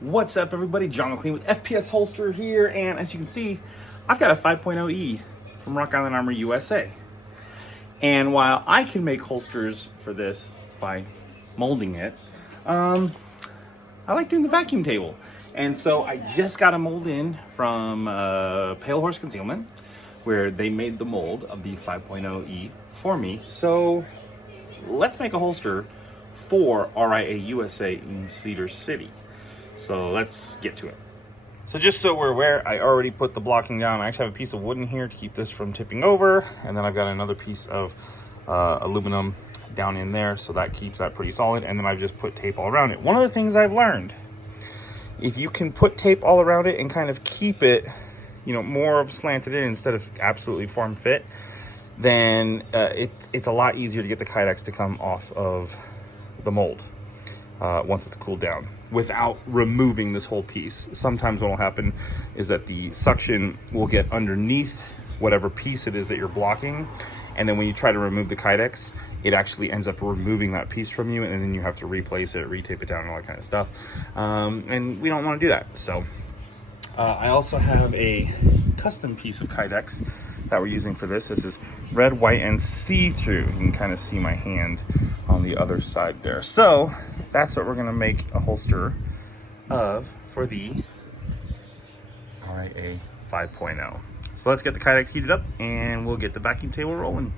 What's up, everybody? John McClain with FPS Holster here, and as you can see, I've got a 5.0E from Rock Island Armory USA. And while I can make holsters for this by molding it, I like doing the vacuum table. And so I just got a mold in from Pale Horse Concealment, where they made the mold of the 5.0E for me. So let's make a holster for RIA-USA in Cedar City. So let's get to it. So just so we're aware, I already put the blocking down. I actually have a piece of wood in here to keep this from tipping over. And then I've got another piece of aluminum down in there, so that keeps that pretty solid. And then I've just put tape all around it. One of the things I've learned, if you can put tape all around it and kind of keep it, you know, more of slanted in instead of absolutely form fit, then it's a lot easier to get the kydex to come off of the mold once it's cooled down, without removing this whole piece. Sometimes what will happen is that the suction will get underneath whatever piece it is that you're blocking, and then when you try to remove the kydex, it actually ends up removing that piece from you, and then you have to replace it, retape it down, and all that kind of stuff. And we don't want to do that. So I also have a custom piece of kydex that we're using for this. This is red, white, and see-through. You can kind of see my hand on the other side there. So that's what we're going to make a holster of for the RIA 5.0. So let's get the kydex heated up and we'll get the vacuum table rolling.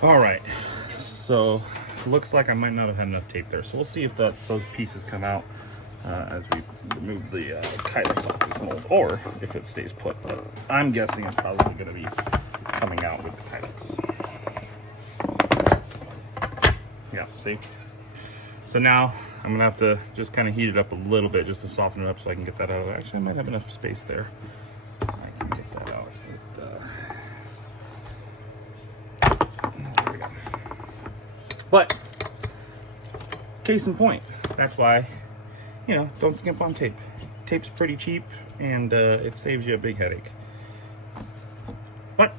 All right, so looks like I might not have had enough tape there. So we'll see if those pieces come out as we remove the kydex off this mold, or if it stays put. But I'm guessing it's probably gonna be coming out with the kydex. Yeah, see? So now I'm gonna have to just kind of heat it up a little bit just to soften it up so I can get that out. Actually, I might have enough space there. I can get that out with But case in point, that's why, you know, don't skimp on tape. Tape's pretty cheap, and it saves you a big headache. But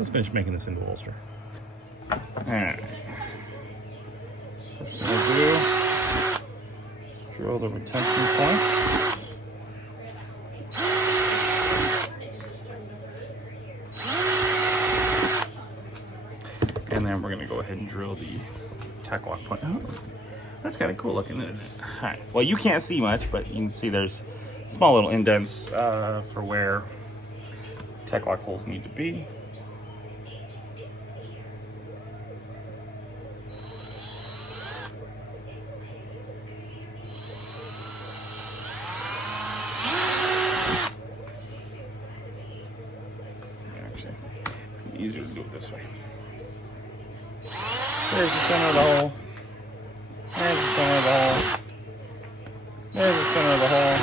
let's finish making this into a holster. All right. First thing I'll do is drill the retention point. And then we're gonna go ahead and drill the tack lock point. Oh, that's kind of cool looking, isn't it? All right, well, you can't see much, but you can see there's small little indents for where tack lock holes need to be. Actually, easier to do it this way. There's the center of the hole. There's the center of the hole. There's the center of the hole.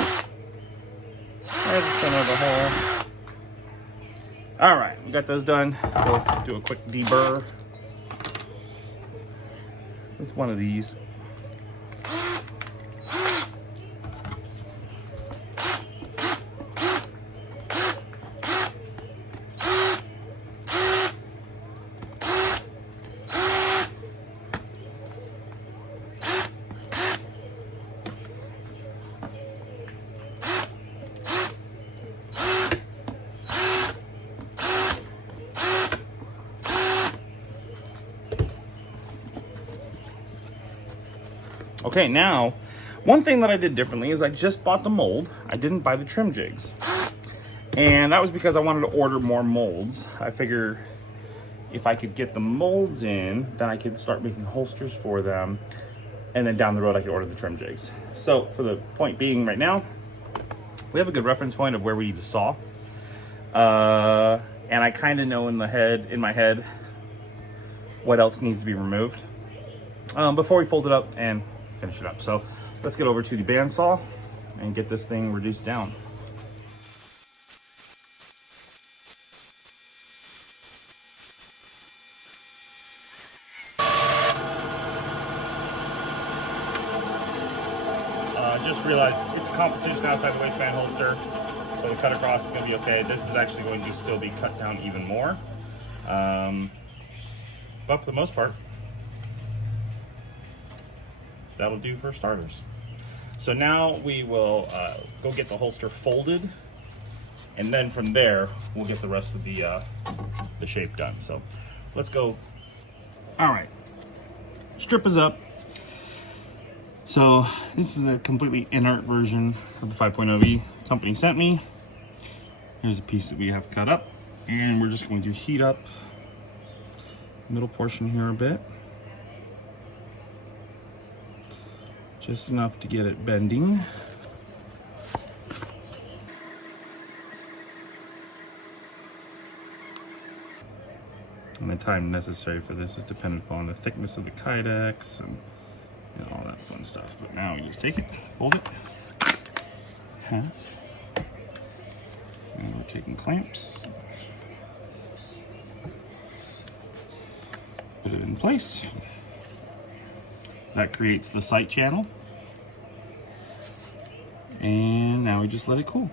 There's the center of the hole. All right, we got those done. We'll do a quick deburr with one of these. Okay, now, one thing that I did differently is I just bought the mold. I didn't buy the trim jigs. And that was because I wanted to order more molds. I figure if I could get the molds in, then I could start making holsters for them. And then down the road, I could order the trim jigs. So for the point being right now, we have a good reference point of where we need to saw. And I kind of know in my head, what else needs to be removed before we fold it up and finish it up. So let's get over to the bandsaw and get this thing reduced down. just realized it's a competition outside the waistband holster, so the cut across is going to be okay. This is actually going to still be cut down even more. But for the most part, that'll do for starters. So now we will go get the holster folded, and then from there we'll get the rest of the shape done. So let's go. All right, strip is up. So this is a completely inert version of the 5.0e company sent me. Here's a piece that we have cut up, and we're just going to heat up the middle portion here a bit. Just enough to get it bending. And the time necessary for this is dependent upon the thickness of the kydex and all that fun stuff. But now we just take it, fold it, half, and we're taking clamps, put it in place. That creates the sight channel. And now we just let it cool.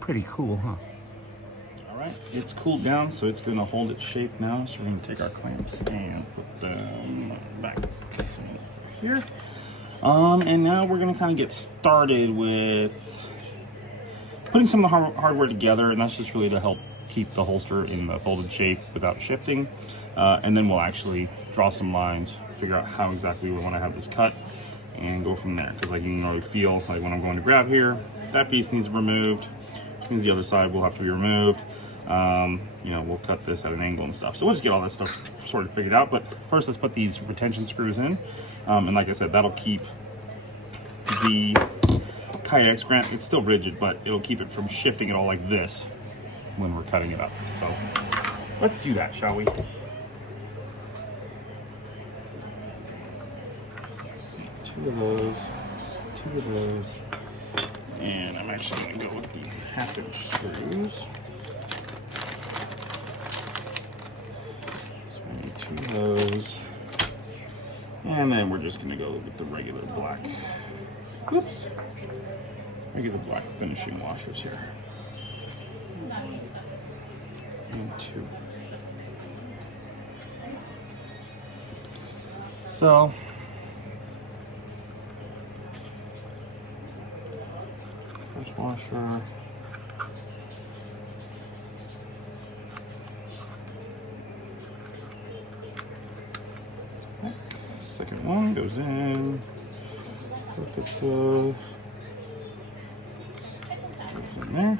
Pretty cool, huh? All right, it's cooled down, so it's gonna hold its shape now. So we're gonna take our clamps and put them back here. And now we're gonna kind of get started with putting some of the hardware together, and that's just really to help keep the holster in the folded shape without shifting. And then we'll actually draw some lines, figure out how exactly we want to have this cut, and go from there. Because I can already feel like when I'm going to grab here, that piece needs removed, which means the other side will have to be removed. You know, we'll cut this at an angle and stuff. So we'll just get all that stuff sort of figured out. But first, let's put these retention screws in. And like I said, that'll keep the kydex, granted it's still rigid, but it'll keep it from shifting at all like this when we're cutting it up. So let's do that, shall we? Two of those, and I'm actually going to go with the 1/2 inch screws. So we need 2 of those, and then we're just going to go with the regular black, regular black finishing washers here. And 2. So first washer, second one goes in, goes in there.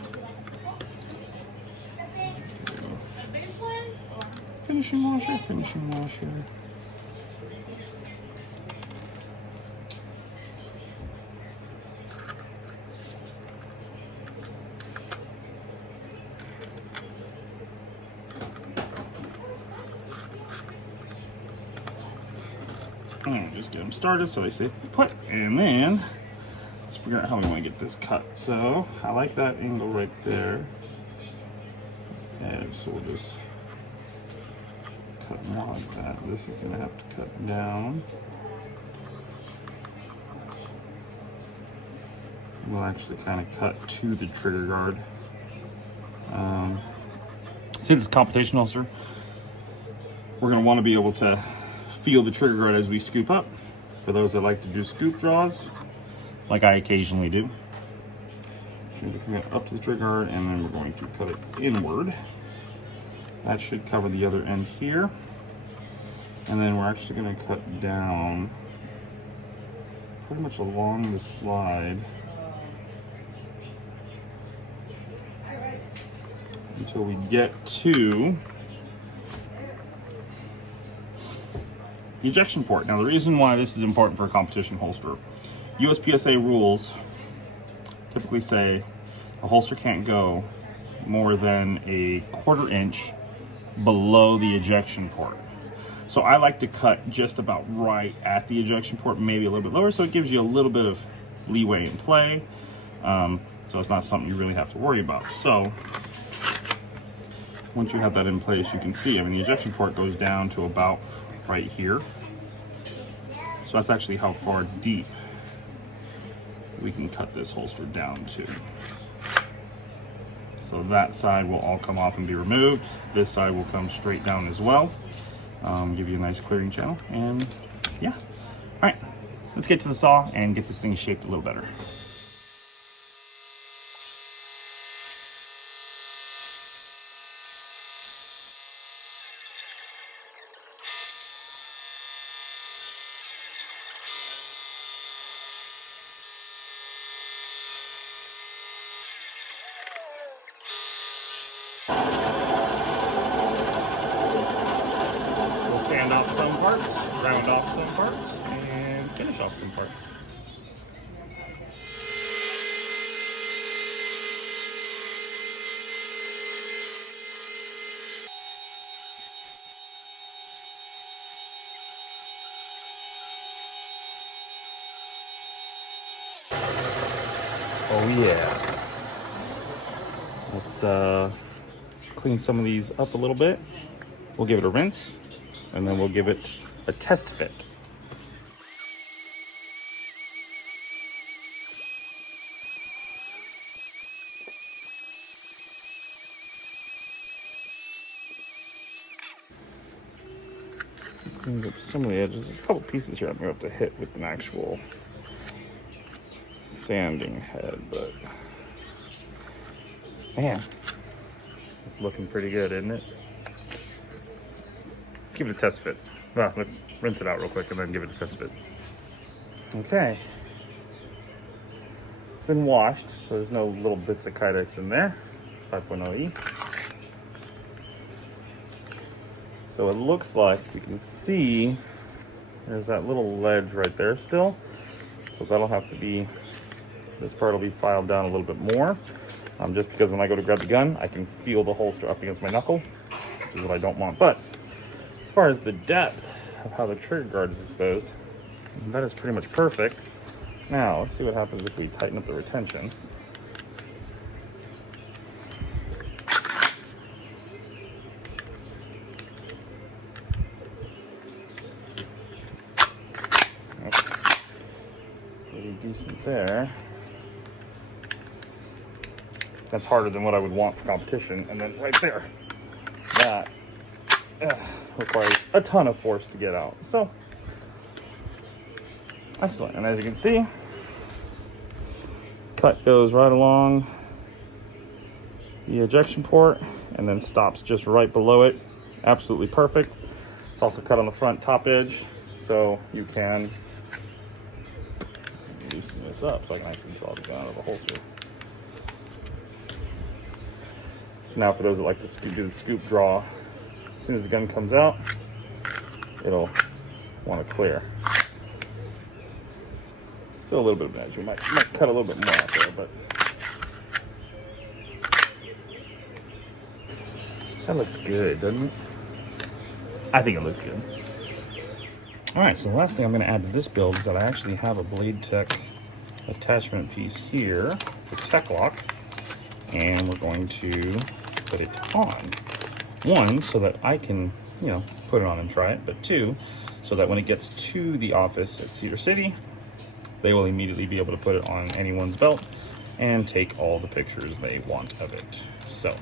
Finishing washer, finishing washer. And just get them started so they stay put, and then let's figure out how we want to get this cut. So I like that angle right there, and so we'll just cut more like that. This is going to have to cut down. We'll actually kind of cut to the trigger guard. Since it's a competition holster, we're going to want to be able to feel the trigger guard as we scoop up. For those that like to do scoop draws, like I occasionally do. So we're going to come up to the trigger guard, and then we're going to cut it inward. That should cover the other end here. And then we're actually going to cut down pretty much along the slide until we get to the ejection port. Now, the reason why this is important for a competition holster, USPSA rules typically say a holster can't go more than a 1/4 inch below the ejection port. So I like to cut just about right at the ejection port, maybe a little bit lower, so it gives you a little bit of leeway in play. So it's not something you really have to worry about. So once you have that in place, you can see, I mean, the ejection port goes down to about right here. So that's actually how far deep we can cut this holster down to. So that side will all come off and be removed. This side will come straight down as well. Give you a nice clearing channel, and yeah. All right, let's get to the saw and get this thing shaped a little better. We'll sand off some parts, round off some parts, and finish off some parts. Oh yeah. Let's clean some of these up a little bit. We'll give it a rinse, and then we'll give it a test fit. Cleans up some of the edges. There's a couple pieces here I'm going to have to hit with an actual sanding head, but man, it's looking pretty good, isn't it? Let's give it a test fit. Well, let's rinse it out real quick and then give it a test fit. Okay. It's been washed, so there's no little bits of Kydex in there. 5.0E. So it looks like you can see there's that little ledge right there still. So that'll have to be, this part will be filed down a little bit more. Just because when I go to grab the gun, I can feel the holster up against my knuckle, which is what I don't want. But as far as the depth of how the trigger guard is exposed, that is pretty much perfect. Now, let's see what happens if we tighten up the retention. That's pretty decent there. That's harder than what I would want for competition. And then right there, that requires a ton of force to get out. So, excellent. And as you can see, cut goes right along the ejection port and then stops just right below it. Absolutely perfect. It's also cut on the front top edge, so you can loosen this up so I can actually draw the gun out of the holster. So now for those that like to do the scoop draw, as soon as the gun comes out, it'll want to clear. Still a little bit of an edge. We might cut a little bit more out there, but that looks good, doesn't it? I think it looks good. All right, so the last thing I'm going to add to this build is that I actually have a Blade Tech attachment piece here for Tech Lock, and we're going to put it on. One, so that I can, put it on and try it, but two, so that when it gets to the office at Cedar City, they will immediately be able to put it on anyone's belt and take all the pictures they want of it. So,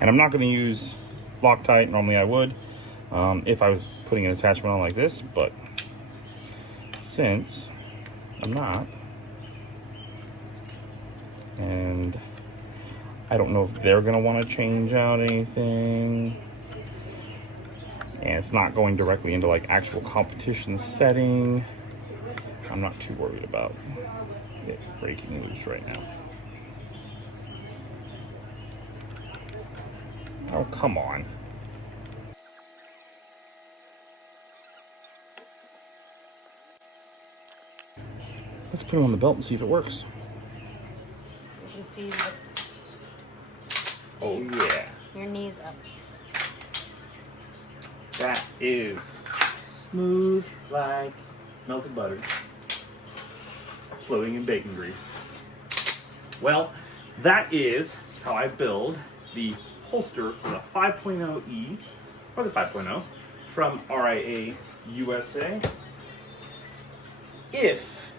and I'm not going to use Loctite. Normally I would, if I was putting an attachment on like this, but since I'm not, and I don't know if they're going to want to change out anything, and it's not going directly into like actual competition setting, I'm not too worried about it breaking loose right now. Oh, come on. Let's put it on the belt and see if it works. You can see the, oh yeah. your knees up. That is smooth like melted butter, floating in bacon grease. Well, that is how I build the holster for the 5.0E, or the 5.0, from RIA-USA. If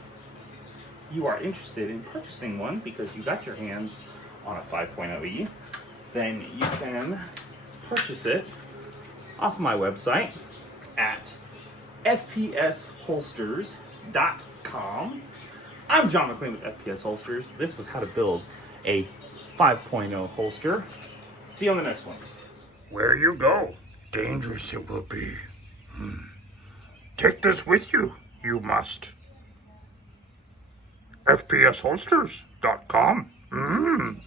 you are interested in purchasing one because you got your hands on a 5.0E, then you can purchase it off my website at fpsholsters.com. I'm John McClain with FPS Holsters. This was how to build a 5.0 holster. See you on the next one. Where you go, dangerous it will be. Take this with you, you must. fpsholsters.com.